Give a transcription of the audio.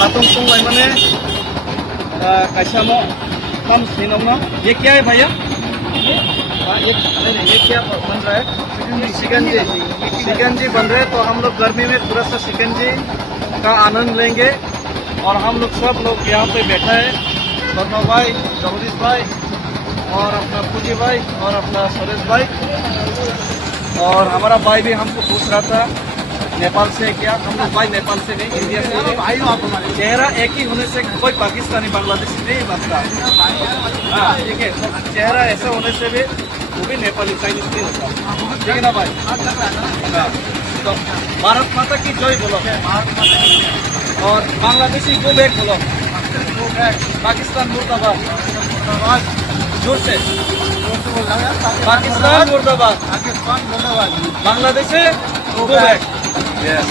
हाथों तुम मैंने कैसा मो कम सीनों ना ये क्या है भैया? ये क्या बन रहा है? शिकंजी। शिकंजी बन रहे हैं। तो हम लोग गर्मी में थोड़ा सा शिकंजी का आनंद लेंगे और हम लोग सब लोग यहाँ पे बैठा है। दोनों भाई, जगदीश भाई और अपना पूजी भाई और अपना सुरेश भाई और हमारा भाई भी हमको पूछ रहा था नेपाल से क्या। हम लोग भाई नेपाल से नहीं, इंडिया से भाई। चेहरा एक ही होने से कोई पाकिस्तानी बांग्लादेशी नहीं बनता। हाँ ठीक है, तो चेहरा ऐसा होने से भी वो भी नेपाली चाइनीज नहीं होता। ठीक है ना भाई? हाँ, तो भारत माता की जय बोलो और बांग्लादेशी गो बैक बोलो। पाकिस्तान मुर्दाबाद। जोर से पाकिस्तान मुर्दाबाद। Bangladesh go back. यस।